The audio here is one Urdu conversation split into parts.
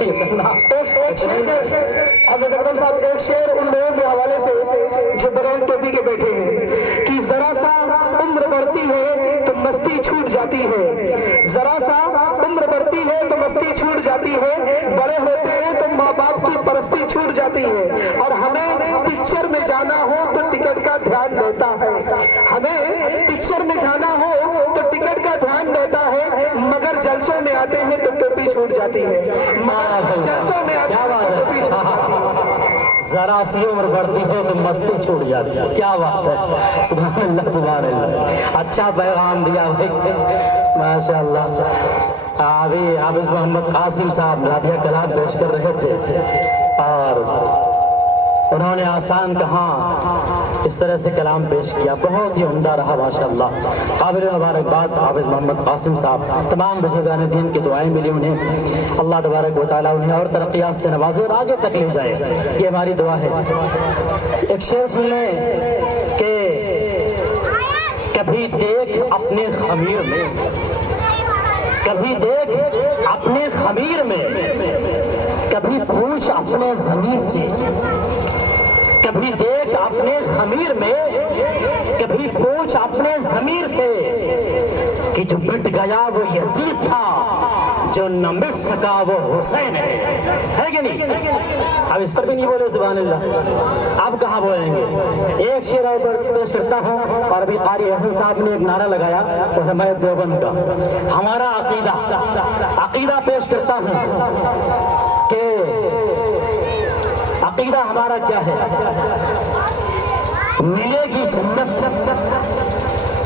ایک شعر اب اکرم صاحب ایک شعر ان لوگوں کے حوالے سے جو بغیر ٹوپی کے بیٹھے ہیں کہ ذرا سا عمر بڑھتی ہے تو مستی چھوٹ جاتی ہے، ذرا سا عمر بڑھتی ہے تو مستی چھوٹ جاتی ہے، بڑے ہوتے ہیں تو ماں باپ کی پرستی چھوٹ جاتی ہے، اور ہمیں پکچر میں جانا ہو تو ٹکٹ کا دھیان دیتا ہے، ہمیں پکچر میں جانا ہو تو ٹکٹ کا دھیان دیتا ہے، مگر جلسوں میں آتے ہیں تو ٹوپی چھوٹ جاتی ہے، جلسوں میں آتے ہیں تو ٹوپی چھوٹ جاتی ہے، ذرا سی عمر بڑھتی ہے تو مستی چھوٹ جاتی ہے۔ کیا بات ہے، سبحان اللہ سبحان اللہ، اچھا پیغام دیا بھائی، ماشاءاللہ۔ ابھی حافظ محمد قاسم صاحب نعتیہ کلام پیش کر رہے تھے اور انہوں نے آسان کہاں اس طرح سے کلام پیش کیا، بہت ہی عمدہ رہا ماشاءاللہ، قابل مبارکباد حافظ محمد قاسم صاحب۔ تمام بزرگان دین کی دعائیں ملی انہیں، اللہ تبارک و تعالیٰ انہیں اور ترقیات سے نوازے اور آگے تک لے جائے، یہ ہماری دعا ہے۔ ایک شعر سن لیں کہ کبھی دیکھ اپنے خمیر میں، کبھی دیکھ اپنے خمیر میں، کبھی پوچھ اپنے ضمیر سے، کبھی دیکھ اپنے خمیر میں، کبھی پوچھ اپنے ضمیر سے کہ جو مٹ گیا وہ یزید تھا، جو نہ مٹ سکا وہ حسین ہے کہ نہیں؟ اب اس پر بھی نہیں بولے سبحان اللہ، اب کہاں بولیں گے؟ ایک شعر اور پیش کرتا ہوں، اور ابھی قاری حسن صاحب نے ایک نعرہ لگایا وہ حمایت دیوبند کا، ہمارا عقیدہ پیش کرتا ہوں کہ عقیدہ ہمارا کیا ہے؟ ملے گی جنت،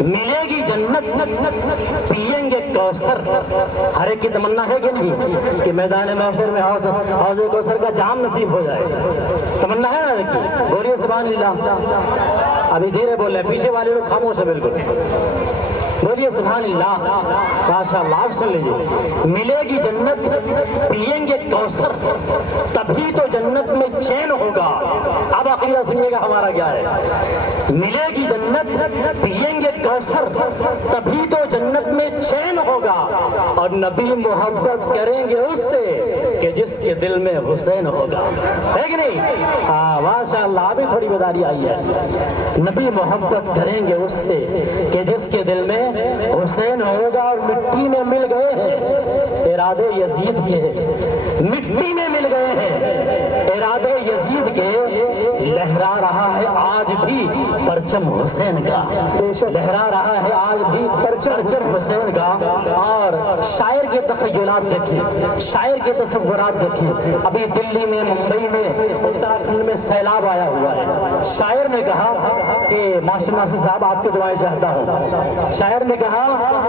ملے گی جنت، پیئیں گے کوثر، ہر ایک کی تمنا ہے کہ نہیں کہ میدان محشر میں حوض کوثر کا جام نصیب ہو جائے؟ تمنا ہے ہر ایک کی، بولیے سبحان اللہ۔ ابھی دھیرے بول رہے ہیں، پیچھے والے لوگ خاموش ہیں بالکل، بولیے سبحان اللہ، ماشاءاللہ۔ آپ سن لیجیے، ملے گی جنت، پیئیں گے کوثر، تبھی تو جنت میں چین ہوگا۔ اب عقیدہ سنیے گا ہمارا کیا ہے، ملے گی جنت، پیئیں گے کوثر، تبھی تو جنت میں چین ہوگا، اور نبی محبت کریں گے اس سے کہ جس کے دل میں حسین ہوگا، ہے کہ نہیں؟ ماشاءاللہ، ابھی تھوڑی بیداری آئی ہے، نبی محبت کریں گے اس سے کہ جس کے دل میں حسین ہوگا، اور مٹی میں مل گئے ہیں ارادے یزید کے، مٹی میں مل گئے ہیں ارادے یزید کے، لہرا رہا ہے آج بھی پرچم حسین کا، لہرا رہا ہے آج بھی پرچم حسین کا۔ اور شاعر کے تخیلات دیکھیں، شاعر کے تصورات دیکھیں، ابھی دلی میں، ممبئی میں، اتراکھنڈ میں سیلاب آیا ہوا ہے، شاعر نے کہا کہ ماسٹر ناصر صاحب آپ کی دعائیں چاہتا ہوں، شاعر نے کہا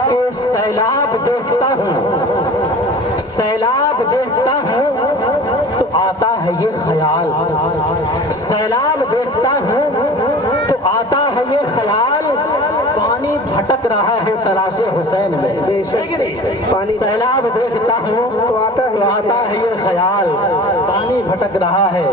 کہ سیلاب دیکھتا ہوں، سیلاب دیکھتا ہوں تو آتا ہے یہ خیال، سیلاب دیکھتا ہوں تو آتا ہے یہ خیال، پانی بھٹک رہا ہے تلاش حسین میں، سیلاب دیکھتا ہوں تو آتا ہے یہ خیال، پانی بھٹک رہا ہے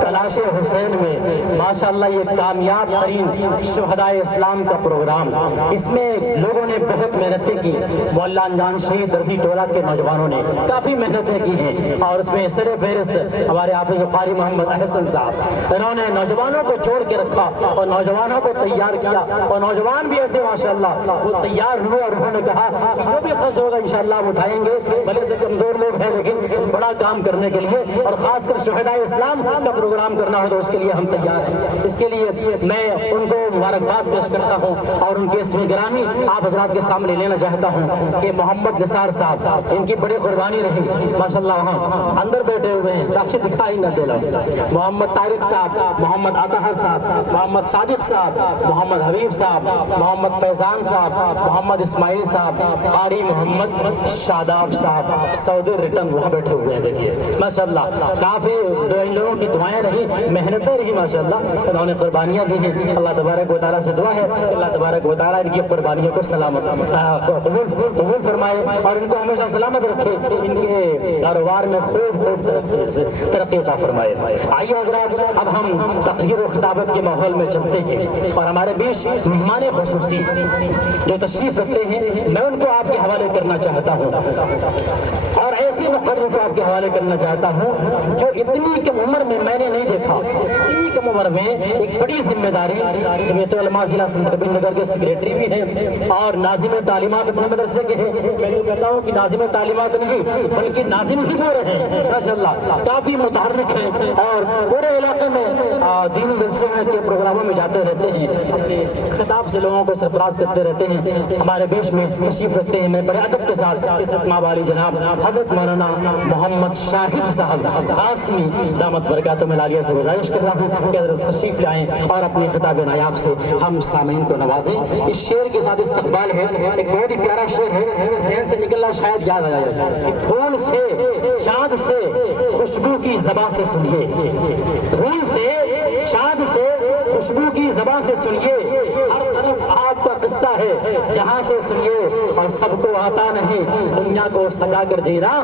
تلاش حسین میں۔ ماشاءاللہ، یہ کامیاب ترین شہدائے اسلام کا پروگرام، اس میں لوگوں نے بہت محنتیں کی، مولا انجان شہید درزی ٹولہ کے نوجوانوں نے کافی محنتیں کی ہیں، اور اس میں سر فہرست ہمارے حافظ قاری محمد احسن صاحب، انہوں نے نوجوانوں کو جوڑ کے رکھا اور نوجوانوں کو تیار کیا، اور نوجوان بھی ایسے ماشاءاللہ وہ تیار ہوئے، اور انہوں نے کہا کہ جو بھی خرچ ہوگا انشاءاللہ ہم اٹھائیں گے، بھلے سے کمزور لوگ ہیں لیکن بڑا کام کرنے کے لیے، اور خاص کر شہدائے اسلام کا پروگرام کرنا ہو تو اس کے لیے ہم تیار ہیں۔ اس کے لیے میں ان کو مبارکباد پیش کرتا ہوں، اور ان کے اسم گرامی آپ حضرات کے سامنے لینا چاہتا ہوں کہ محمد نثار صاحب، ان کی بڑی قربانی رہی ماشاءاللہ، وہاں اندر بیٹھے ہوئے ہیں تاکہ دکھائی نہ دے لو، محمد طارق صاحب، محمد اطہر صاحب، محمد صادق صاحب، محمد حبیب صاحب، محمد فیضان صاحب، محمد اسماعیل صاحب، قاری محمد شاداب صاحب، سعودی ریٹرن وہاں بیٹھے ہوئے ہیں، دیکھیے ماشاءاللہ، کافی ان لوگوں کی دعائیں رہی، محنتیں رہی ماشاءاللہ، انہوں نے قربانیاں دی ہیں۔ اللہ تبارک و تعالیٰ سے دعا ہے اللہ تبارک و تعالیٰ ان کی قربانیوں کو سلامت قبول فرمائے، اور ان کو ہمیشہ سلامت رکھے، ان کے کاروبار میں خوب ترقی عطا فرمائے۔ آئیے حضرات، اب ہم تقریر و خطابت کے ماحول میں چلتے ہیں، اور ہمارے بیچ مہمان خصوصی جو تشریف رکھتے ہیں میں ان کو آپ کے حوالے کرنا چاہتا ہوں، اور ایسی مقرر کو آپ کے حوالے کرنا چاہتا ہوں جو اتنی کم عمر میں میں نے نہیں دیکھا. اتنی کم عمر میں ایک بڑی ذمہ داری, جمعیت علماء ضلع سندھ کبیر نگر کے سیکریٹری بھی ہیں اور ناظم تعلیمات اپنے مدرسے کے ہیں. میں تو کہتا ہوں کہ ناظم تعلیمات نہیں بلکہ ناظم ہی ہو رہے ہیں ماشاءاللہ, کافی متحرک ہیں اور پورے علاقے میں دینی جلسے کے پروگراموں میں جاتے رہتے ہیں, اپنے خطاب سے لوگوں کو سرفراز کرتے رہتے ہیں. ہمارے بیچ میں تشریف رکھتے ہیں. میں بڑے ادب کے ساتھ عزت مآب والی جناب حضرت مولانا محمد شاہد صاحب قاسمی دامت برکاتہم العالیہ سے گزارش کر رہا ہوں کہ حضرت تشریف لائیں اور اپنی خطاب نایاب سے ہم سامعین کو نوازیں. اس شعر کے ساتھ استقبال ہے, ایک بہت ہی پیارا شعر ہے, ذہن سے نکلنا شاید یاد آ جائے کہ پھول سے چاند سے خوشبو کی زباں سے سنیے, پھول سے چاند سے خوشبو کی زباں سے سنیے, ہر طرف آپ کا قصہ ہے جہاں سے سنیے, اور سب کو آتا نہیں دنیا کو سجا کر جینا,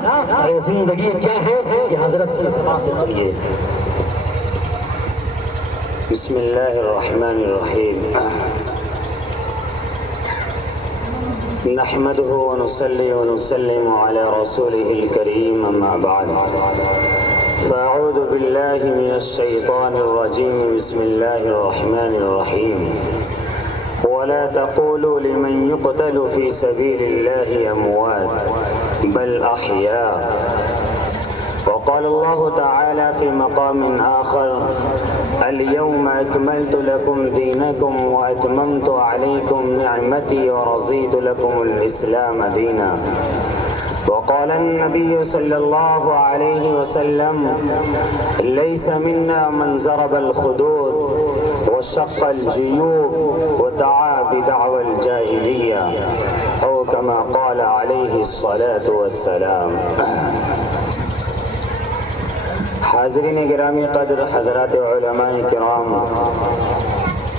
ارے زندگی کیا ہے یہ حضرت کی زباں سے سنیے. بسم اللہ الرحمن الرحیم. نحمده ونصلي ونسلم على رسوله الكريم اما بعد, فاعوذ بالله من الشيطان الرجيم. بسم الله الرحمن الرحيم. ولا تقولوا لمن يقتل في سبيل الله اموات بل احياء. وقال الله تعالى في مقام آخر: اليوم أكملت لكم دينكم وأتممت عليكم نعمتي ورضيت لكم الإسلام دينا. وقال النبي صلى الله عليه وسلم: ليس منا من ضرب الخدود وشق الجيوب ودعا بدعوى الجاهلية، أو كما قال عليه الصلاة والسلام. حاضرین گرامی قدر، حضرات علماء کرام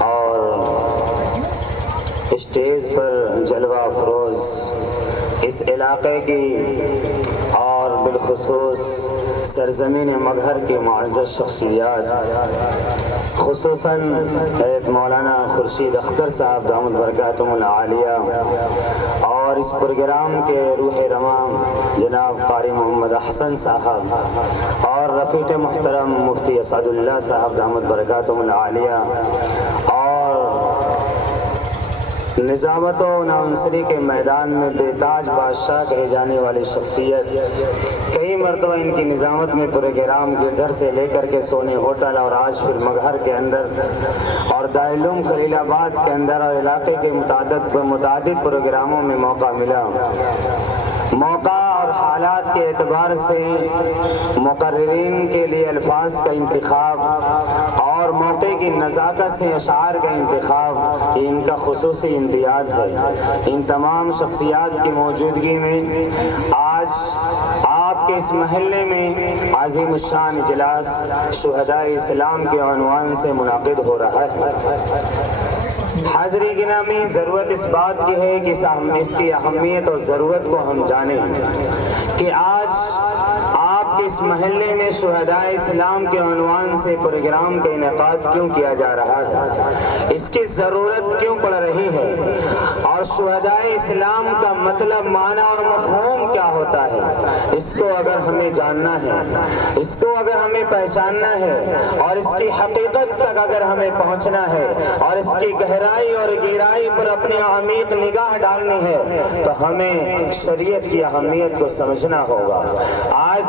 اور اسٹیج پر جلوہ افروز اس علاقے کی اور بالخصوص سرزمین مگہر کی معزز شخصیات، خصوصاً حضرت مولانا خورشید اختر صاحب دامت برکاتہم العالیہ، اور اس پروگرام کے روح رواں جناب قاری محمد احسن صاحب، اور رفیق محترم مفتی اسعد اللہ صاحب دامت برکاتہم العالیہ، اور نظامت و ناانصری کے میدان میں بے تاج بادشاہ کہے جانے والی شخصیت، کئی مرتبہ ان کی نظامت میں پروگرام گردھر سے لے کر کے سونے ہوٹل اور آج پھر مگہر کے اندر اور دارالعلوم خلیل آباد کے اندر اور علاقے کے متعدد پروگراموں میں موقع ملا. موقع اور حالات کے اعتبار سے مقررین کے لیے الفاظ کا انتخاب اور موقع کی نزاکت سے اشعار کا انتخاب یہ ان کا خصوصی امتیاز ہے. ان تمام شخصیات کی موجودگی میں آج آپ کے اس محلے میں عظیم الشان اجلاس شہدائے اسلام کے عنوان سے منعقد ہو رہا ہے. حاضری گرامی، ضرورت اس بات کی ہے کہ اس کی اہمیت اور ضرورت کو ہم جانیں کہ آج آپ کے اس محلے میں شہدائے اسلام کے عنوان سے پروگرام کا انعقاد کیوں کیا جا رہا ہے، اس کی ضرورت کیوں پڑ رہی ہے، اور شہدائے اسلام کا مطلب، معنی اور مفہوم کیا ہوتا ہے، اس کو اگر ہمیں جاننا ہے، اس کو اگر ہمیں پہچاننا ہے، اور اس کی حقیقت تک اگر ہمیں پہنچنا ہے، اور اس کی گہرائی اور گہرائی پر اپنی عمیق نگاہ ڈالنی ہے، تو ہمیں شریعت کی اہمیت کو سمجھنا ہوگا. آج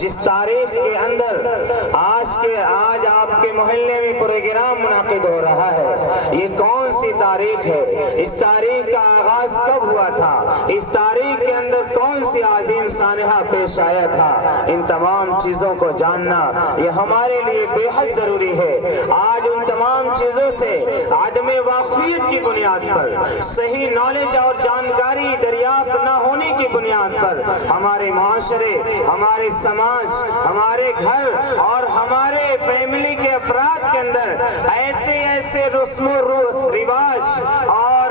جس تاریخ کے اندر آج آپ کے محلے میں پروگرام منعقد ہو رہا ہے، یہ کون سی تاریخ ہے، اس تاریخ کا آغاز کب ہوا تھا، اس تاریخ کے اندر کون سی عظیم سانحہ پیش آیا تھا، ان تمام چیزوں کو جاننا یہ ہمارے لیے بے حد ضروری ہے. آج ان تمام چیزوں سے عدم واقفیت کی بنیاد پر، صحیح نالج اور جانکاری دریافت نہ ہونے کی بنیاد پر ہمارے معاشرے، ہمارے سماج، ہمارے گھر اور ہمارے فیملی کے افراد کے اندر ایسے رسم و رواج اور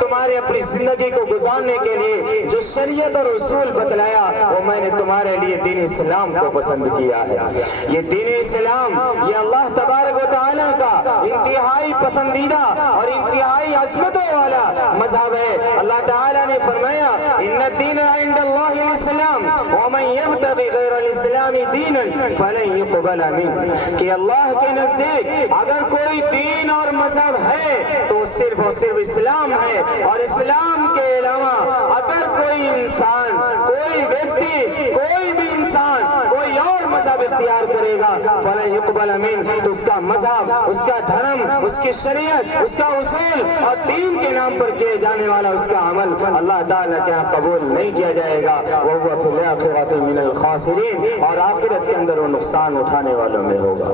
تمہارے اپنی زندگی کو گزارنے کے لیے جو شریعت اور اصول بتلایا وہ میں نے تمہارے لیے دین اسلام کو پسند کیا ہے۔ یہ دین اسلام یہ اللہ تبارک و تعالیٰ کا انتہائی پسندیدہ اور انتہائی عظمتوں والا مذہب ہے۔ اللہ تعالیٰ نے فرمایا ان الدین عند اللہ الاسلام ومن یبتغی غیر الاسلام دینا فلن يقبل منه، کہ اللہ کے نزدیک اگر کوئی دین اور مذہب ہے تو صرف اور صرف اسلام ہے، اور اسلام کے علاوہ اگر کوئی انسان، کوئی ویکتی، کوئی بھی انسان کوئی اور مذہب اختیار کرے گا فلن يقبل منه، تو اس کا مذہب، اس کا دھرم، اس کی شریعت، اس کا اصول اور دین کے نام پر کیے جانے والا اس کا عمل اللہ تعالیٰ کے ہاں قبول نہیں کیا جائے گا۔ وَهُوَ فِي الْآخِرَةِ مِنَ الْخَاسِرِينَ، اور آخرت کے اندر وہ نقصان اٹھانے والوں میں ہوگا۔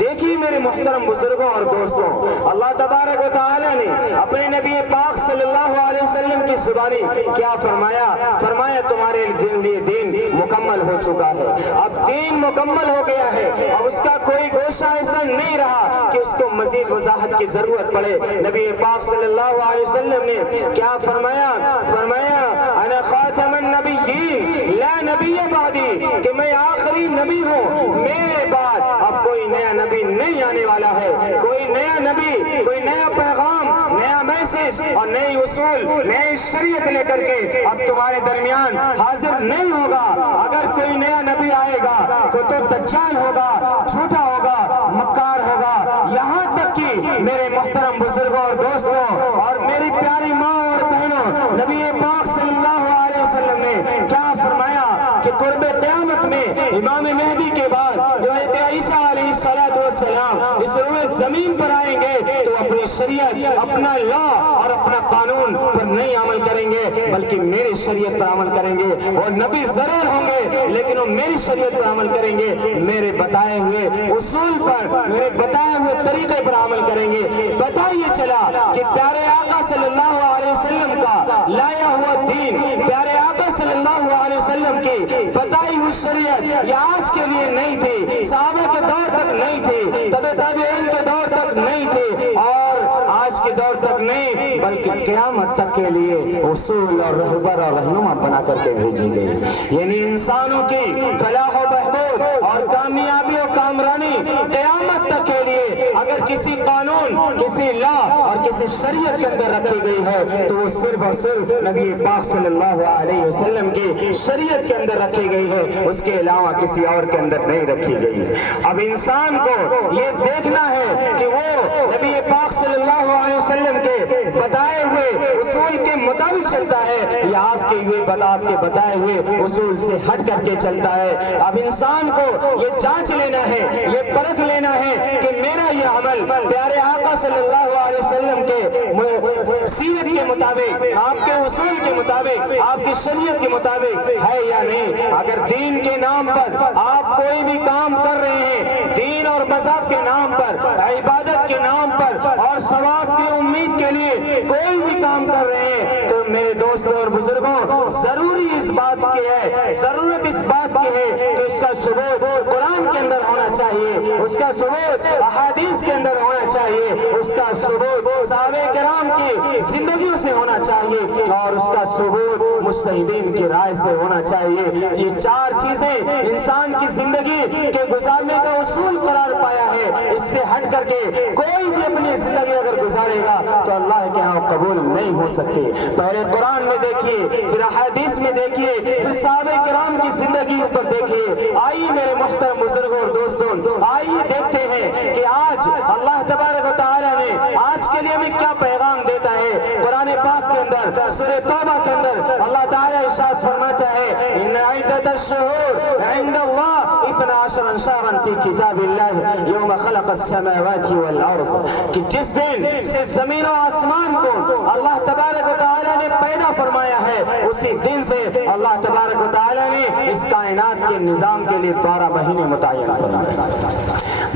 دیکھیے میرے محترم بزرگوں اور دوستوں، اللہ تبارک و تعالیٰ نے اپنے نبی پاک صلی اللہ علیہ وسلم کی زبانی کیا فرمایا؟ فرمایا تمہارے لیے دین مکمل ہو چکا ہے، اب دین مکمل ہو گیا ہے، اب اس کا کوئی گوشہ ایسا نہیں رہا کہ اس کو مزید وضاحت کی ضرورت پڑے۔ نبی پاک صلی اللہ علیہ وسلم نے کیا فرمایا؟ فرمایا انا خاتم النبیین لا نبی بعدی، کہ میں آخری نبی ہوں، میرے بعد اب کوئی نیا نبی نہیں آنے والا ہے، کوئی نیا نبی، کوئی نیا پیغام، نیا میسج اور نئی اصول، نئی شریعت لے کر کے اب تمہارے درمیان حاضر نہیں ہوگا۔ اگر کوئی نیا نبی آئے گا تو دجال ہوگا، جھوٹا ہوگا، مکار ہوگا۔ یہاں تک کہ میرے محترم بزرگوں اور دوستوں اور میری پیاری ماں اور بہنوں، نبی پاک صلی اللہ علیہ وسلم نے کیا فرمایا کہ قرب قیامت میں امام مہدی کے بعد جو عیسیٰ علیہ السلام اس روئے زمین پر آئیں گے تو اپنی شریعت، اپنا لا اور اپنا قانون پر نہیں عمل کریں گے بلکہ میری شریعت پر عمل کریں گے۔ اور نبی ضرور ہوں گے لیکن وہ میری شریعت پر عمل کریں گے، میرے بتائے ہوئے اصول پر، میرے بتائے ہوئے طریقے پر عمل کریں گے۔ پتہ یہ چلا کہ پیارے آقا صلی اللہ علیہ وسلم کا لایا ہوا دین، پیارے آقا صلی اللہ علیہ وسلم کی بتائی ہوئی شریعت یہ آج کے لیے نہیں تھی، صحابہ کے دور تک نہیں تھی، تابعین کے دور تک نہیں تھی، اور آج کے دور تک نہیں بلکہ قیامت تک کے لیے اصول اور رہبر اور رہنما بنا کر کے بھیجی گئی۔ یعنی انسانوں کی فلاح و بہبود اور کامیابی و کامرانی قیامت تک کے لیے اگر کسی قانون، کسی لا اور کسی شریعت کے اندر رکھی گئی ہے تو وہ صرف اور صرف نبی پاک صلی اللہ علیہ وسلم کی شریعت کے اندر رکھی گئی ہے، اس کے علاوہ کسی اور کے اندر نہیں رکھی گئی۔ اب انسان کو یہ دیکھنا ہے کہ وہ نبی پاک صلی اللہ علیہ وسلم کے بتائے ہوئے اصول کے مطابق چلتا ہے یا آپ کے بتائے ہوئے اصول سے ہٹ کر کے چلتا ہے۔ اب انسان کو یہ جانچ لینا ہے، یہ پرکھ لینا ہے کہ میرا یہ عمل پیارے آقا صلی اللہ علیہ وسلم کے سیرت کے مطابق، آپ کے اصول کے مطابق، آپ کی شریعت کے مطابق ہے یا نہیں۔ اگر دین کے نام پر آپ کوئی بھی کام کر رہے ہیں، دین اور مذہب کے نام پر، عبادت کے نام پر اور ثواب کی امید کے لیے کوئی بھی کام کر رہے ہیں تو میرے دوستوں اور بزرگوں ضروری اس بات کی ہے، ضرورت اس بات کی ہے کہ اس کا ثبوت قرآن کے اندر ہونا چاہیے، اس کا ثبوت احادیث کے اندر ہونا چاہیے، اس کا ثبوت صحابہ کرام کی زندگیوں سے ہونا چاہیے اور اس کا ثبوت مجتہدین کی رائے سے ہونا چاہیے۔ یہ چار چیزیں انسان کی زندگی کے گزارنے کا اصول قرار پایا ہے، اس سے ہٹ کر کے کوئی بھی اپنی زندگی اگر گزارے گا تو اللہ کے ہاں قبول نہیں ہو سکتی۔ پہلے قرآن میں دیکھیے، پھر احادیث میں دیکھیے، پھر صحابہ کرام کی زندگی پر دیکھیے۔ آئیے میرے محترم بزرگوں اور دوستوں، آئیے دیکھتے ہیں کہ آج اللہ تبارک و تعالیٰ نے آج کے لیے ہمیں کیا پیغام دیتا ہے۔ قرآن پاک کے اندر سورہ توبہ کے اندر اللہ تعالیٰ ارشاد فرماتا ہے ان عدت الشہور عند اللہ 12 شهرا فی کتاب اللہ یوم خلق السماوات والارض، کہ جس دن سے زمین و آسمان کو اللہ تبارک و تعالیٰ نے پیدا فرمایا ہے اسی دن سے اللہ تبارک و تعالیٰ نے اس کائنات کے نظام کے لیے 12 مہینے متعین فرمائے۔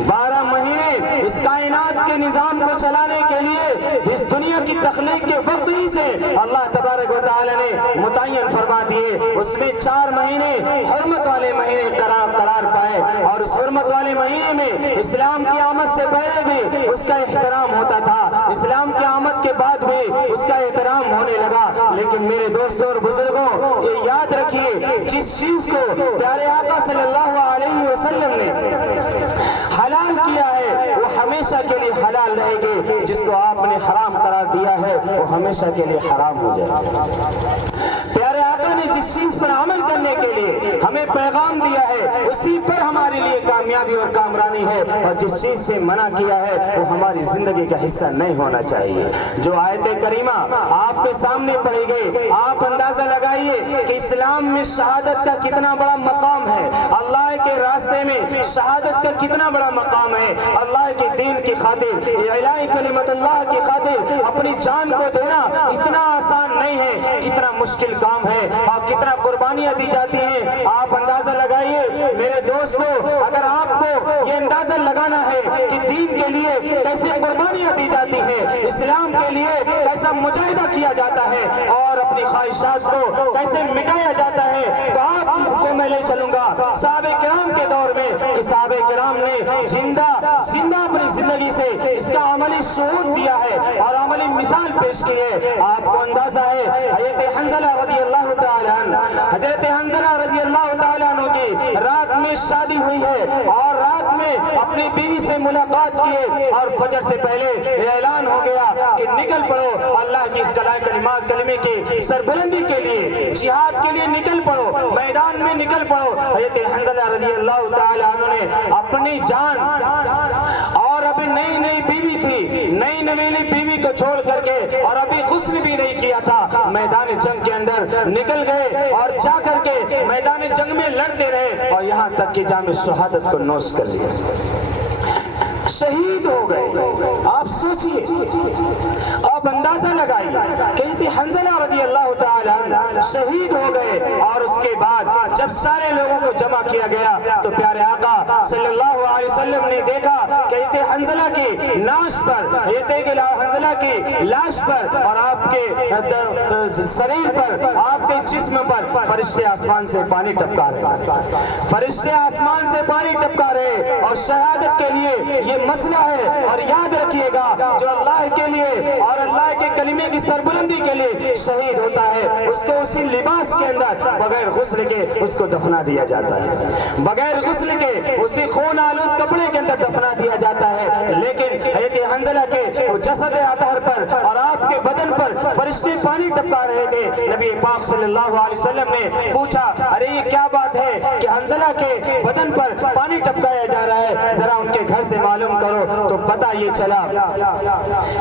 12 مہینے اس کائنات کے نظام کو چلانے کے لیے، اس دنیا دنیا کی تخلیق کے وقت ہی سے اللہ تبارک و تعالی نے متعین فرما دیے. اس میں 4 مہینے حرمت والے مہینے قرار پائے اور اس حرمت والے مہینے میں اسلام کی آمد سے پہلے بھی اس کا احترام ہوتا تھا, اسلام کی آمد کے بعد بھی اس کا احترام ہونے لگا. لیکن میرے دوستوں اور بزرگوں, یہ یاد رکھیے, جس چیز کو پیارے آقا صلی اللہ علیہ وسلم نے حلال کیا ہے وہ ہمیشہ کے لیے حلال رہے گی, جس کو آپ نے حرام قرار دیا ہے وہ ہمیشہ کے لیے حرام ہو جائے گا. پیارے آقا نے جس چیز پر عمل کرنے کے لیے ہمیں پیغام دیا ہے اسی پر ہمارے لیے کامیابی اور کامرانی ہے, اور جس چیز سے منع کیا ہے وہ ہماری زندگی کا حصہ نہیں ہونا چاہیے. جو آیت کریمہ آپ کے سامنے پڑھی گئی, آپ اندازہ لگائیے کہ اسلام میں شہادت کا کتنا بڑا مقام ہے, اللہ کے راستے میں شہادت کا کتنا بڑا مقام ہے. اللہ کے دین کی خاطر, اعلاء کلمت اللہ کی خاطر اپنی جان کو دینا اتنا آسان نہیں ہے, کتنا مشکل کام ہے اور کتنا قربانیاں دی جاتی ہیں. آپ اندازہ لگائیے میرے دوستو, اگر آپ کو یہ اندازہ لگانا ہے کہ دین کے لیے کیسے قربانیاں دی جاتی ہیں, اسلام کے لیے کیسا مجاہدہ کیا جاتا ہے اور اپنی خواہشات کو کیسے مٹایا جاتا ہے, تو آپ کو میں لے چلوں گا صحابہ کرام کے دور میں کہ صحابہ کرام نے زندہ اپنی زندگی سے اس کا عملی شہود دیا ہے اور عملی مثال پیش کی ہے. آپ کو اندازہ ہے حضرت حنظلہ رضی اللہ تعالیٰ عنہ, حضرت حنظلہ رضی اللہ تعالیٰ عنہ کی رات میں شادی ہوئی ہے اور رات میں اپنی بیوی سے ملاقات کیے اور فجر سے پہلے اعلان ہو گیا کہ نکل پڑو اللہ کی کلمے کی سربلندی کے لیے, جہاد کے لیے نکل پڑو, میدان میں نکل پڑو. حضرت حنظلہ رضی اللہ تعالیٰ عنہ نے اپنی جان اور ابھی نئی بیوی تھی, نئی نویلی بیوی کو چھوڑ کر کے اور ابھی غسل بھی نہیں کیا تھا, میدان جنگ کے اندر نکل گئے اور جا کر کے میدان جنگ میں لڑتے رہے اور یہاں تک کہ جام شہادت کو نوش کر لیا, شہید ہو گئے. آپ سوچئے, آپ اندازہ لگائیے کہ حنظلہ رضی اللہ تعالیٰ عنہ شہید ہو گئے اور اس کے بعد جب سارے لوگوں کو جمع کیا گیا تو پیارے آقا صلی اللہ علیہ وسلم نے دیکھا کہ حنظلہ کی ناش پر, حنظلہ کی لاش پر اور آپ کے شریر پر, آپ کے جسم پر فرشتے آسمان سے پانی ٹپکا رہے, فرشتے آسمان سے پانی ٹپکا رہے. اور شہادت کے لیے یہ مسئلہ ہے, اور یاد رکھیے گا جو اللہ کے لیے اور اللہ کے کلمے کی سربلندی کے لیے شہید ہوتا ہے اس کو اسی لباس کے اندر بغیر غسل کے اس کو دفنا دیا جاتا ہے, بغیر غسل کے اسی خون آلود کپڑے کے اندر دفنا دیا جاتا ہے. لیکن حضرت حنظلہ کے جسد اطہر پر اور آپ کے بدن پر فرشتے پانی ٹپکا رہے تھے. نبی پاک صلی اللہ علیہ وسلم نے پوچھا, ارے یہ کیا بات ہے کہ حنظلہ کے بدن پر پانی ٹپکایا جا رہا ہے, ذرا ان کے گھر سے معلوم کرو. تو پتہ یہ چلا,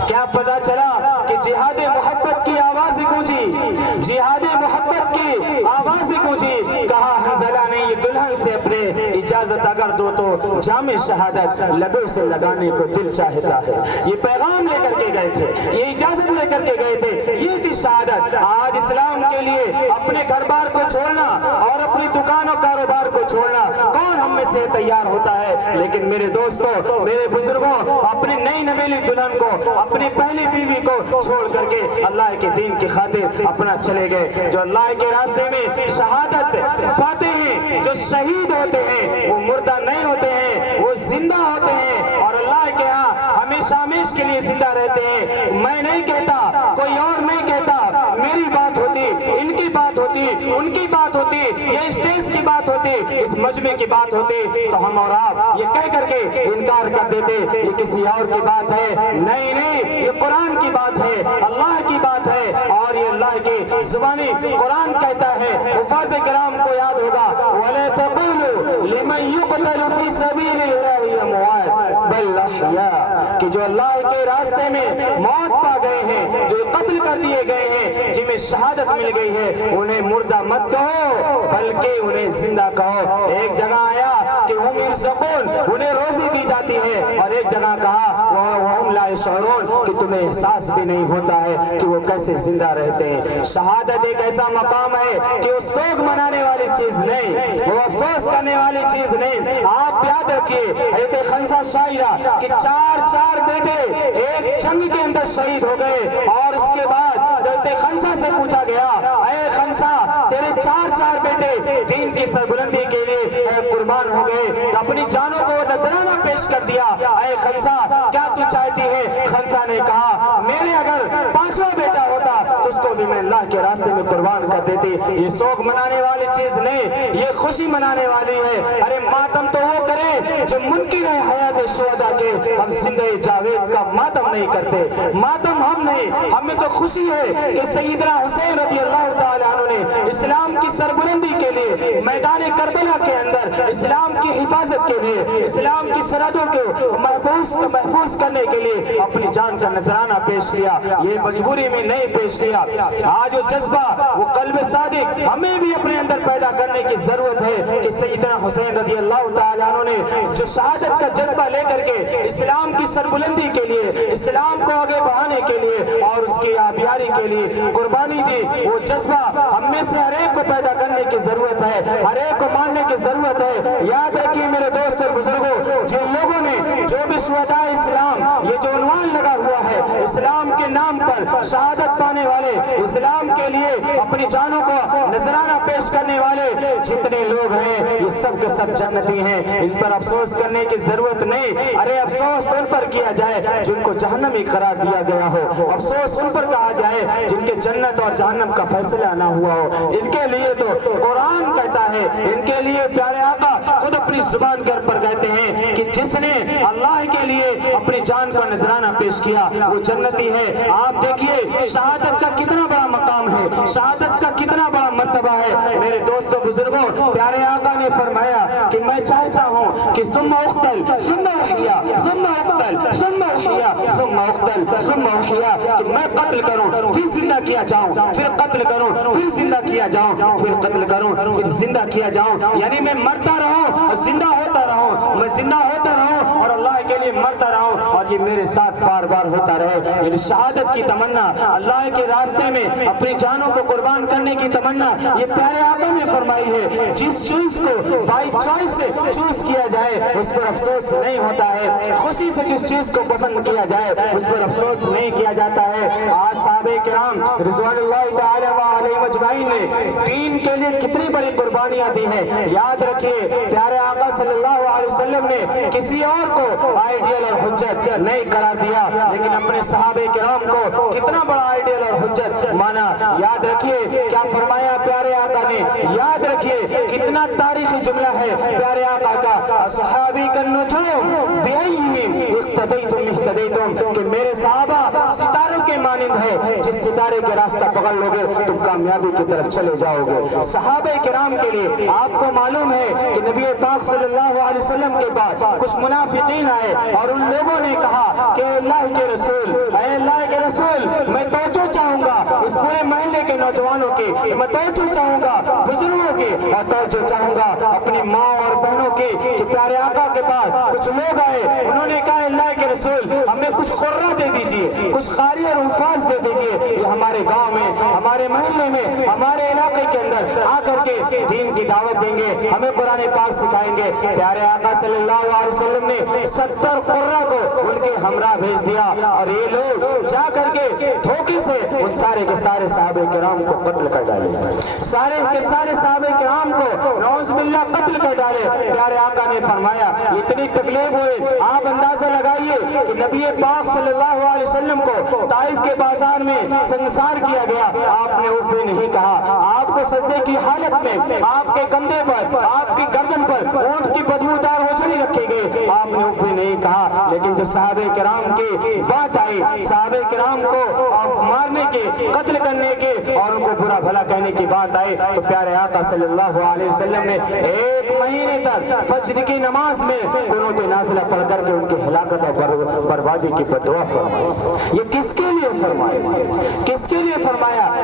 کیا پتہ چلا کہ جہاد محبت کی آواز گونجی, جہاد محبت کی آواز گونجی. کہا حنظلہ نے یہ دلہن سے اپنے اجازت اگر دو تو جام شہادت لبوں سے لگانے کو دل چاہتا ہے. یہ پیغام لے کر کے گئے تھے, یہ اجازت لے کر کے گئے تھے, یہ تھی شہادت. آج اسلام کے لیے اپنے گھر بار کو چھوڑنا اور اپنی دکان و کاروبار کو چھوڑنا کون ہم میں سے تیار ہوتا ہے؟ لیکن میرے دوستوں, میرے بزرگوں, اپنی نئی نویلی دلہن کو, اپنی پہلی بیوی کو چھوڑ کر کے اللہ کے دین کی خاطر اپنا چلے گئے. جو اللہ کے راستے میں شہادت پاتے ہیں, جو شہید ہوتے ہیں, وہ مردہ نہیں ہوتے ہیں, وہ زندہ ہوتے ہیں اور اللہ کے ہاں ہمیشہ ہمیش کے لیے زندہ رہتے ہیں. میں نہیں کہتا, کوئی اور نہیں کہتا, میری بات ہوتی, ان کی بات ہوتی, ان کی بات ہوتی, یہ اسٹیج کی بات ہوتی, اس مجمع کی بات ہوتی, تو ہم اور آپ یہ کہہ کر کے انکار کر دیتے یہ کسی اور کی بات ہے. نہیں, یہ قرآن کی بات ہے, اللہ کی بات ہے, اور یہ اللہ کی زبانی قرآن کہتا ہے. حفاظ کرام کو یاد ہوگا, وَلَا تَقُولُوا لِمَنْ يُقْتَلُ فِي سَبِيلِ اللَّهِ أَمْوَاتٌ بَلْ أَحْيَاءٌ, کہ جو اللہ کے راستے میں موت پا گئے ہیں, جو قتل کر دیے گئے ہیں, جنہیں شہادت مل گئی ہے, انہیں مردہ مت کہو بلکہ انہیں زندہ کہو. ایک جگہ آیا کہ ہم يرزقون, انہیں روزی دی جاتی ہے, اور ایک جگہ کہا وَهُمْ لا یشعرون کہ تمہیں احساس بھی نہیں ہوتا ہے کہ وہ کیسے زندہ رہتے ہیں۔ شہادت ایک ایسا مقام ہے کہ وہ سوگ منانے والی چیز نہیں، وہ افسوس کرنے والی چیز نہیں۔ آپ یاد رکھیے حضرت خنسا شاعرہ کہ چار بیٹے ایک جنگ کے اندر شہید ہو گئے، اور اس کے بعد حضرت خنسا سے پوچھا گیا اے خنسا تیرے چار بیٹے دین کی سربلندی کے لیے قربان ہو گئے، اپنی جانوں کو نذرانہ پیش کر دیا، اے خنسا کیا تو چاہتی ہے؟ خنسا نے کہا میرے اگر پانچواں بیٹا ہوتا تو اس کو بھی میں اللہ کے راستے میں قربان کر دیتی۔ یہ سوگ منانے والی چیز نہیں، یہ خوشی منانے والی ہے۔ ارے ماتم تو وہ کرے جو ممکن ہے حیات شہداء کے، ہم زندہ جاوید کا ماتم نہیں کرتے، ماتم ہم نہیں، ہمیں تو خوشی ہے کہ سیدنا حسین رضی اللہ تعالیٰ عنہ نے اسلام کی سربلندی کے لیے میدان کربلا کے اندر اسلام کی حفاظت کے لیے، اسلام کی سرحدوں کو محفوظ کرنے کے لیے اپنی جان کا نذرانہ پیش کیا، یہ مجبوری میں نہیں پیش کیا۔ آج وہ جذبہ، وہ قلب صادق ہمیں بھی اپنے اندر پیدا کرنے کی ضرورت ہے کہ سیدنا حسین رضی اللہ تعالیٰ عنہ نے جو شہادت کا جذبہ لے کر کے اسلام کی سربلندی کے لیے، اسلام کو آگے بڑھانے کے لیے اور اس کی آبیاری کے لیے قربانی دی، وہ جذبہ ہم میں سے ہر ایک کو پیدا کرنے کی ضرورت ہے، ہر ایک کو ماننے کی ضرورت ہے۔ یاد رکھیے میرے دوست اور بزرگوں، جن لوگوں نے جو بھی شہداء اسلام یہ جو عنوان لگا ہوا ہے اسلام کے نام پر شہادت پانے والے، اسلام کے لیے اپنی جانوں کو نذرانہ پیش کرنے والے جتنے لوگ ہیں یہ سب کے سب جنتی ہیں، ان پر افسوس کرنے کی ضرورت نہیں۔ ارے افسوس تو ان پر کیا جائے جن کو جہنمی قرار دیا گیا ہو، افسوس ان پر کہا جائے جن کے جنت اور جہنم کا فیصلہ نہ ہوا ہو۔ ان کے لیے تو قرآن کہتا ہے، ان کے لیے پیارے آقا خود اپنی زبان پر کہتے ہیں کہ جس نے اللہ کے لیے اپنی جان کا نذرانہ پیش کیا وہ جنتی ہے۔ آپ دیکھیے شہادت کا کتنا بڑا مقام ہے، شہادت کا کتنا بڑا مرتبہ ہے۔ میرے دوستوں بزرگوں، پیارے آقا نے فرمایا کہ میں چاہتا ہوں کہ ثم اقتل ثم احیا ثم اقتل ثم احیا ثم اقتل ثم احیا، کہ میں قتل کروں پھر زندہ کیا جاؤں، پھر قتل کروں پھر زندہ کیا جاؤں، پھر قتل کروں پھر زندہ کیا جاؤں، یعنی میں مرتا رہوں اور زندہ ہوتا رہوں، میں زندہ ہوتا رہوں اور اللہ کے لیے مرتا رہوں، اور یہ میرے ساتھ بار بار ہوتا رہے۔ یعنی شہادت کی تمنا، اللہ کے راستے میں اپنی جانوں کو قربان کرنے کی تمنا یہ پیارے آقا نے فرمائی ہے۔ جس چیز کو بائی چوائس سے چوز کیا جائے اس پر افسوس نہیں ہوتا ہے، خوشی سے جس چیز کو پسند کیا جائے اس پر افسوس نہیں کیا جاتا ہے۔ آج صحابہ کرام رضوان اللہ تعالی علیہم اجمعین نے دین کے لیے کتنی بڑی قربانیاں دی ہیں۔ یاد رکھیے پیارے آقا صلی اللہ علیہ وسلم نے کسی اور کو آئیڈیل اور حجت نہیں قرار دیا، لیکن اپنے صحابہ کرام کو کتنا بڑا آئیڈیل اور حجت مانا۔ یاد رکھیے کیا فرمایا پیارے آقا نے، یاد رکھیے کتنا تاریخی جملہ ہے پیارے آقا کا، اصحابی کالنجوم بأیہم اقتدیتم اہتدیتم، کہ میرے صحابہ ستاروں کے مانند ہے، جس ستارے کے راستہ پکڑ لوگے تم کامیابی کی طرف چلے جاؤ گے۔ صحابہ کرام کے لیے آپ کو معلوم ہے کہ نبی پاک صلی اللہ علیہ وسلم کے بعد کچھ منافقین آئے اور ان لوگوں نے کہا کہ اللہ کے رسول، اے اللہ کے رسول، میں توجہ چاہوں گا اس پورے محلے کے نوجوانوں کی، میں توجہ چاہوں گا بزرگوں کی، اور توجہ چاہوں گا اپنی ماں اور بہنوں کی، کہ پیارے آقا کے پاس کچھ لوگ آئے، انہوں نے کہا اللہ کے رسول ہمیں کچھ قرہ دے دیجئے، کچھ قاری اور حفاظ دے دیجئے، یہ ہمارے گاؤں میں، ہمارے محلے میں، ہمارے علاقے کے اندر آ کر کے دین کی دعوت دیں گے، ہمیں قرآن پاک سکھائیں گے۔ پیارے آقا صلی اللہ علیہ وسلم نے 70 قرہ کو ان کے ہمراہ بھیج دیا، اور یہ لوگ جا کر کے دھوکے سے ان سارے کے سارے صحابہ کرام کو قتل کر ڈالے، سارے کے سارے صحابہ کرام کو نعوذ باللہ قتل کر ڈالے۔ پیارے آقا نے فرمایا اتنی تکلیف ہوئے، آپ اندازہ لگائیے کہ نبی پاک صلی اللہ علیہ وسلم کو طائف کے بازار میں سنسار کیا گیا، آپ نے اف بھی نہیں کہا، آپ کو سجدے کی حالت میں آپ کے کندھے پر، آپ کی گردن پر اونٹ کی بدبودار اوجھڑی رکھے گئے، آپ نے اف بھی نہیں کہا۔ لیکن جب صحابہ کرام کی بات آئی، صحابہ کرام کو مارنے کے، قتل کرنے کے اور ان کو برا بھلا کہنے کی بات آئی، تو پیارے آقا صلی اللہ علیہ وسلم نے 1 مہینے تک فجر کی نماز میں قنوت نازلہ پڑھ کر کے ان کی ہلاکت اور بربادی کی بددعا فرمائی۔ یہ کس کے لیے فرمایا؟ کس کے لیے فرمایا؟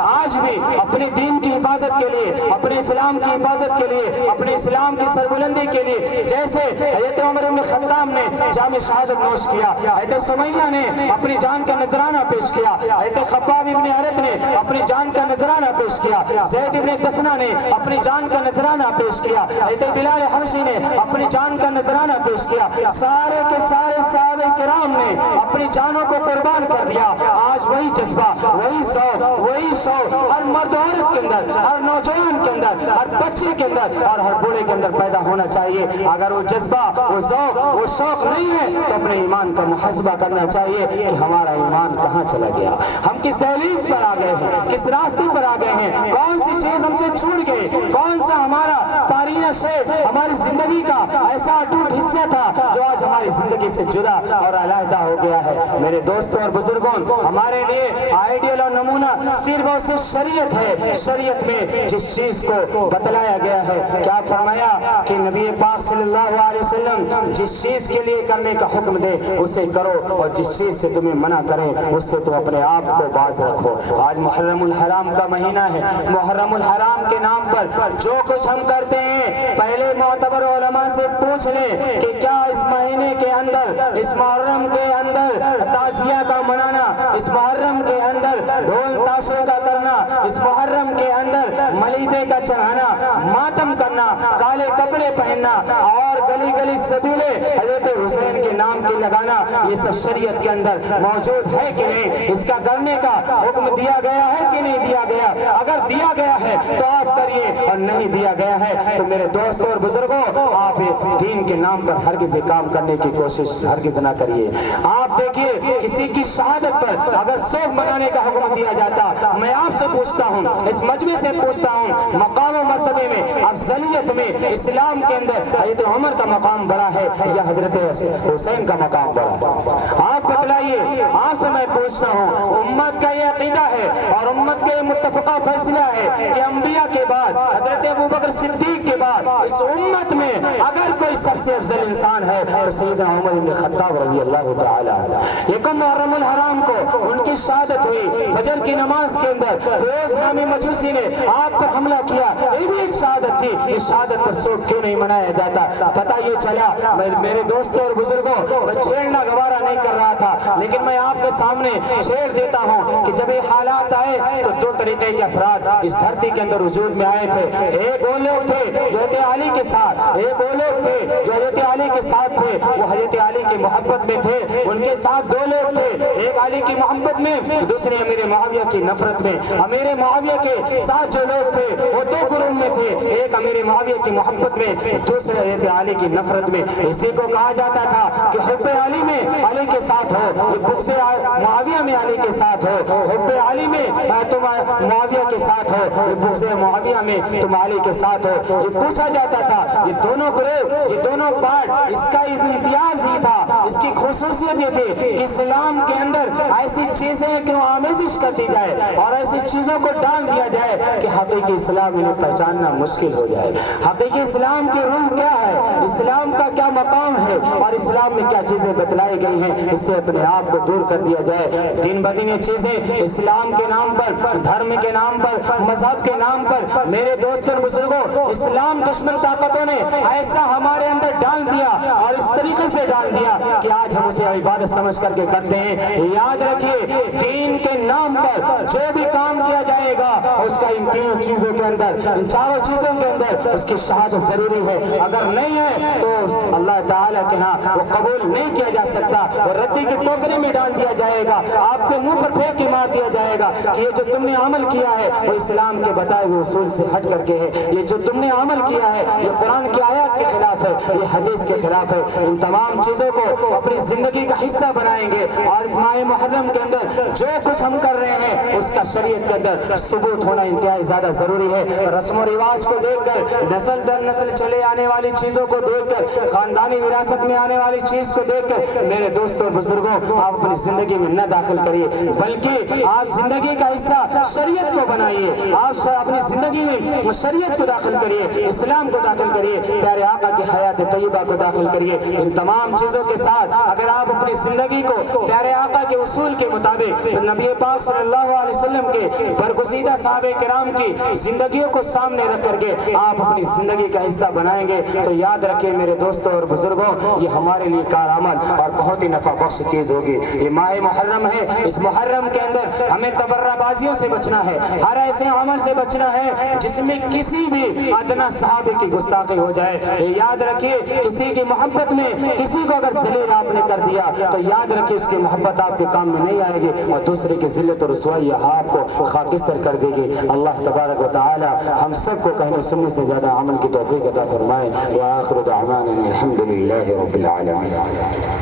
آج بھی اپنے دین کی حفاظت کے لیے, اپنے اسلام کی حفاظت کے لیے, اپنے اسلام کی سربلندی کے لیے, جیسے حضرت عمر بن خطاب نے جام شہادت نوش کیا, حضرت سمیہ نے اپنی جان کا نذرانہ پیش کیا, حضرت خباب ابن عرت نے اپنی جان کا نذرانہ پیش کیا, زید ابن دسنہ نے اپنی جان کا نذرانہ پیش کیا, حضرت بلال حبشی نے اپنی جان کا نذرانہ پیش کیا. سارے کے سارے صحابہ کرام نے اپنی جانوں کو قربان کر دیا. آج وہی جذبہ, وہی شوق ہر مرد عورت کے اندر, ہر نوجوان کے اندر, ہر بچے کے اندر اور ہر بوڑھے کے اندر پیدا ہونا چاہیے. اگر وہ جذبہ, وہ ذوق, وہ شوق نہیں ہے تو اپنے ایمان کا محاسبہ کرنا چاہیے کہ ہمارا ایمان کہاں چلا گیا, ہم کس دہلیز پر آ گئے ہیں, کس راستے پر آ گئے ہیں, کون سی چیز ہم سے چھوٹ گئی, کون سا ہمارا پارینہ شے ہماری زندگی کا ایسا اٹوٹ حصہ تھا جو آج ہماری زندگی سے جدا اور علیحدہ ہو گیا ہے. میرے دوستوں اور بزرگوں, ہمارے لیے آئیڈیل اور نمونہ صرف اور صرف شریعت ہے. شریعت میں جس چیز کو بتلایا گیا ہے, کیا فرمایا کہ نبی پاک صلی اللہ علیہ وسلم جس چیز کے لیے کرنے کا حکم دے اسے کرو, اور جس چیز سے تمہیں منع کرے اس سے تم اپنے آپ کو باز رکھو. آج محرم الحرام کا مہینہ ہے. محرم الحرام کے نام پر جو کچھ ہم کرتے ہیں, پہلے معتبر علماء سے پوچھ لیں کہ کیا اس مہینے کے اندر, اس محرم کے اندر تعزیہ کا منانا, اس محرم کے اندر ڈھول تاشے کا کرنا, اس محرم کے اندر ملیدے کا چڑھانا, ماتم کرنا, کالے کپڑے پہننا اور گلی گلی سبیلے حضرت حسین کے نام کی لگانا, یہ سب شریعت کے اندر موجود ہے کہ نہیں؟ اس کا کرنے کا حکم دیا گیا ہے کہ نہیں دیا گیا؟ اگر دیا گیا ہے تو آپ کریے, اور نہیں دیا گیا ہے تو میرے دوستوں اور بزرگوں, آپ دین کے نام پر ہرگز کام کرنے کی کوشش ہرگز نہ کریے. آپ دیکھیے, کسی کی شہادت پر اگر سوگ منانے کا حکم دیا جاتا, میں آپ سے پوچھتا ہوں, اس مجمع سے پوچھتا ہوں, مقام و مرتبے میں, افضلیت میں اسلام کے اندر حضرت عمر کا مقام بڑا ہے یا حضرت حسین کا مقام بڑا ہے؟ آپ بتلائیے. آپ سے میں پوچھتا ہوں, امت کا یہ عقیدہ ہے اور امت کا یہ متفقہ فیصلہ ہے کہ انبیاء کے بعد, حضرت ابوبکر صدیق کے بعد اس امت میں اگر کوئی سب سے افضل انسان ہے تو سیدنا عمر بن خطاب رضی اللہ تعالیٰ. یکم محرم الحرام کو ان کی شہادت ہوئی, فجر کی نماز کے اندر فیروز نامی مجوسی نے آپ پر حملہ کیا, یہ بھی ایک شہادت تھی. اس شہادت پر سوگ کیوں نہیں منایا جاتا؟ پتہ یہ چلا, میرے دوستوں اور بزرگوں, میں چھیڑنا گوارا نہیں کر رہا تھا, لیکن میں آپ کے سامنے چھیڑ دیتا ہوں کہ جب یہ حالات آئے تو دو طریقے کے افراد اس دھرتی کے اندر وجود میں آئے تھے. ایک وہ لوگ تھے جو حضرت علی کے ساتھ, ایک وہ لوگ تھے جو حضرت علی کے ساتھ تھے, وہ حضرت علی کی محبت میں تھے. ان کے ساتھ دو لوگ تھے, ایک علی کی محبت میں, دوسرے امیر معاویہ کی نفرت میں. امیر معاویہ کے ساتھ جو لوگ تھے وہ دو گروہ میں تھے, ایک امیر معاویہ کی محبت میں, دوسرے حضرت علی کی نفرت میں. اسی کو کہا جاتا تھا کہ حب علی میں علی کے ساتھ ہو, بغض معاویہ میں علی کے ساتھ ہو, حب علی میں تم معاویہ کے ساتھ ہو, بغض معاویہ میں تم علی کے ساتھ ہو. یہ پوچھا جاتا تھا. یہ دونوں گروہ, یہ دونوں پارٹ, اس کا امتیاز ہی تھا, اس کی خصوصیت یہ تھی کہ اسلام کے اندر ایسی چیزیں کیوں آمیزش کر دی جائے اور ایسی چیزوں کو ڈال دیا جائے کہ حقیقی اسلام انہیں پہچاننا مشکل ہو جائے. حقیقی اسلام کی روح کیا ہے, اسلام کا کیا مقام ہے اور اسلام میں کیا چیزیں بتلائی گئی ہیں, اس سے اپنے آپ کو دور کر دیا جائے. دن بدن یہ چیزیں اسلام کے نام پر, دھرم کے نام پر, مذہب کے نام پر, میرے دوستوں بزرگوں, اسلام دشمن طاقتوں نے ایسا ہمارے اندر ڈال دیا اور اس طریقے سے ڈال دیا کہ آج ہم اسے عبادت سمجھ کر کے کرتے ہیں. یاد رکھیے, دین کے نام پر جو بھی کام کیا جائے گا اس کا ان تینوں چیزوں کے اندر, ان چاروں چیزوں کے اندر اس کی شہادت ضروری ہے. اگر نہیں ہے تو اللہ تعالیٰ کے ہاں وہ قبول نہیں کیا جا سکتا, اور ردی کی ٹوکری میں ڈال دیا جائے گا, آپ کے منہ پر پھینک کے مار دیا جائے گا کہ یہ جو تم نے عمل کیا ہے وہ اسلام کے بتائے ہوئے اصول سے ہٹ کر کے ہے, یہ جو تم نے عمل کیا ہے یہ قرآن کی آیات کے خلاف ہے, یہ حدیث کے خلاف ہے. ان تمام چیزوں کو اپنی زندگی کا حصہ بنائیں گے, اور اس ماہ محرم کے اندر جو کچھ ہم کر رہے ہیں اس کا شریعت کے اندر ثبوت ہونا انتہائی زیادہ ضروری ہے. رسم و رواج رواج کو دیکھ کر، نسل در نسل چلے آنے والی چیزوں کو دیکھ کر، خاندانی وراثت میں آنے والی چیز کو دیکھ کر میرے دوستوں اور بزرگوں آپ اپنی زندگی میں نہ داخل کریے، بلکہ آپ زندگی کا حصہ شریعت کو بنائیے، آپ اپنی زندگی میں شریعت کو داخل کریے، اسلام کو داخل کریے، پیارے آقا کی حیات طیبہ کو داخل کریے۔ ان تمام چیزوں کے ساتھ اگر آپ اپنی زندگی کو پیارے آقا کے اصول کے مطابق، نبی پاک صلی اللہ علیہ وسلم کے برگزیدہ صحابہ کرام کی زندگیوں کو سامنے رکھ کر کے آپ اپنی زندگی کا حصہ بنائیں گے تو یاد رکھیں میرے دوستوں اور بزرگوں، یہ ہمارے لیے کارآمد اور بہت ہی نفع بخش چیز ہوگی۔ یہ ماہ محرم ہے، اس محرم کے اندر ہمیں تبرہ بازیوں سے بچنا ہے، ہر ایسے عمل سے بچنا ہے جس میں کسی بھی ادنا صحابے کی گستاخی ہو جائے۔ یہ یاد رکھیے کسی کی محبت میں کسی کو اگر ذلیل آپ نے کر دیا تو یاد رکھیے اس کی محبت آپ کے کام میں نہیں آئے گی اور دوسرے کی ذلت اور رسوائی آپ کو خاکستر کر دے گی۔ اللہ تبارک و تعالی ہم سب کو کہنے سننے سے زیادہ عمل کی توفیق عطا فرمائے۔ وآخر دعوانا الحمد للہ رب العالمین۔